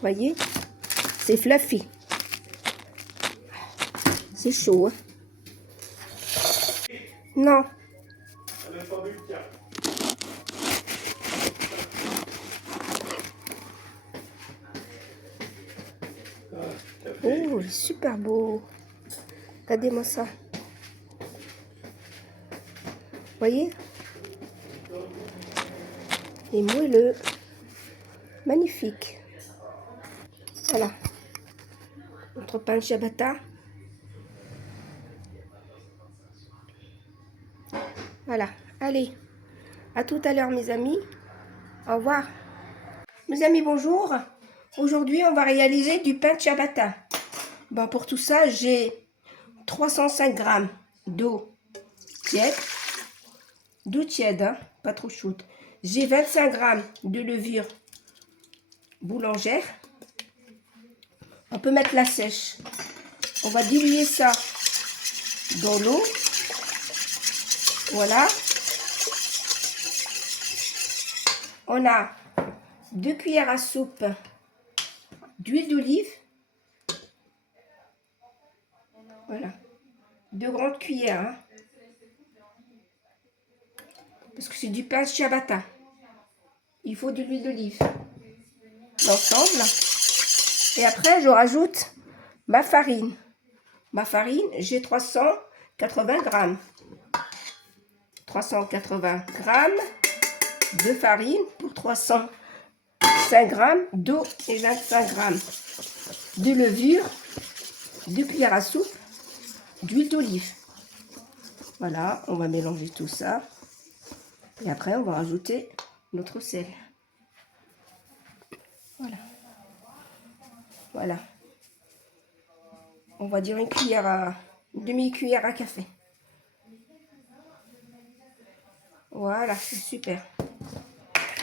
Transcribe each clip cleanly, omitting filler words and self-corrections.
Voyez, c'est fluffy. C'est chaud, hein? Non. Oh, super beau. Regardez-moi ça. Voyez? Et moelleux. Magnifique. Voilà. Notre pain ciabatta. Voilà. Allez. À tout à l'heure, mes amis. Au revoir. Mes amis, bonjour. Aujourd'hui, on va réaliser du pain ciabatta. Bon, pour tout ça, j'ai 305 grammes d'eau tiède. D'eau tiède, hein, pas trop chaude. J'ai 25 grammes de levure boulangère. On peut mettre la sèche. On va diluer ça dans l'eau. Voilà. On a 2 cuillères à soupe d'huile d'olive. Voilà. 2 grandes cuillères. Hein. Parce que c'est du pain ciabatta. Il faut de l'huile d'olive. L'ensemble. Et après, je rajoute ma farine. Ma farine, j'ai 380 grammes. 380 grammes de farine pour 305 grammes d'eau et 25 grammes de levure, 2 cuillères à soupe d'huile d'olive. Voilà, on va mélanger tout ça. Et après, on va rajouter notre sel. Voilà. Voilà. On va dire une demi-cuillère à café. Voilà, c'est super.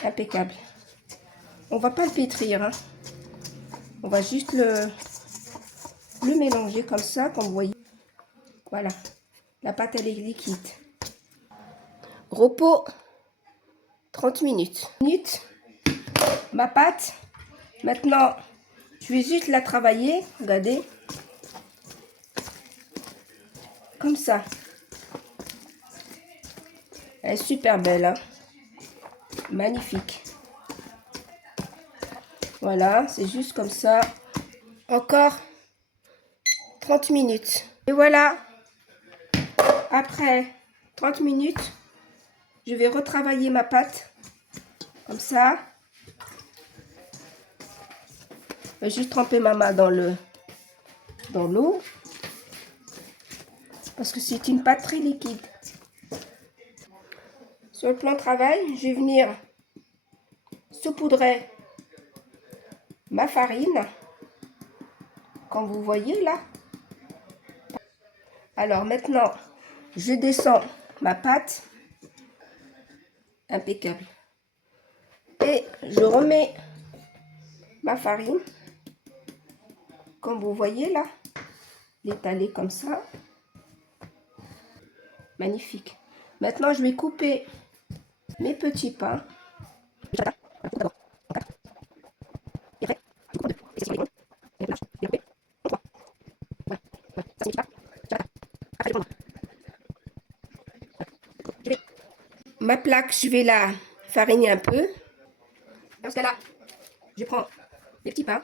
Impeccable. On va pas le pétrir. Hein. On va juste le mélanger comme ça, comme vous voyez. Voilà. La pâte, elle est liquide. Repos 30 minutes. Ma pâte. Maintenant, je vais juste la travailler. Regardez. Comme ça. Elle est super belle. Hein. Magnifique. Voilà, c'est juste comme ça. Encore 30 minutes. Et voilà. Après 30 minutes, je vais retravailler ma pâte. Comme ça. Je vais juste tremper ma main dans l'eau. Parce que c'est une pâte très liquide. Sur le plan de travail, je vais venir saupoudrer ma farine. Comme vous voyez là. Alors maintenant, je descends ma pâte. Impeccable. Et je remets ma farine. Comme vous voyez là. L'étaler comme ça. Magnifique. Maintenant, je vais couper mes petits pains. Ma plaque, je vais la fariner un peu. Dans ce cas-là, je prends les petits pains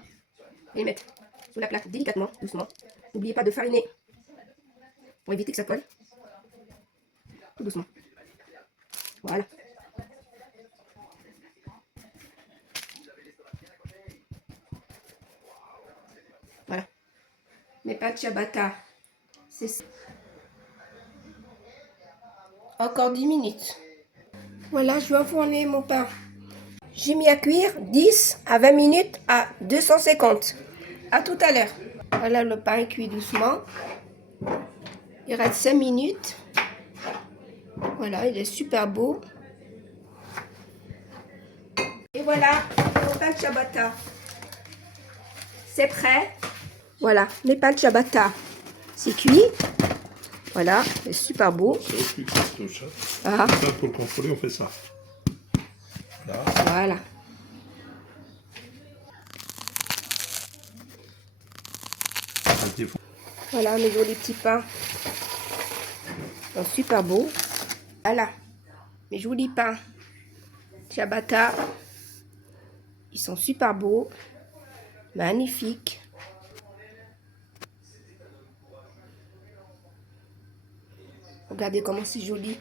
et les mettre sous la plaque délicatement, doucement. N'oubliez pas de fariner pour éviter que ça colle. Tout doucement. Voilà. Voilà. Mes pâtes ciabatta, c'est ça. Encore 10 minutes. Voilà, je vais enfourner mon pain. J'ai mis à cuire 10 à 20 minutes à 250. À tout à l'heure. Voilà, le pain est cuit doucement. Il reste 5 minutes. Voilà, il est super beau. Et voilà, mon pain ciabatta. C'est prêt. Voilà, mes pains ciabatta. C'est cuit. Voilà, c'est super beau. Ah. Pour le contrôler, on fait ça. Voilà. Voilà mes jolis petits pains. Ils sont super beaux. Voilà, mes jolis pains ciabatta. Ils sont super beaux. Magnifiques. Regardez comment c'est joli.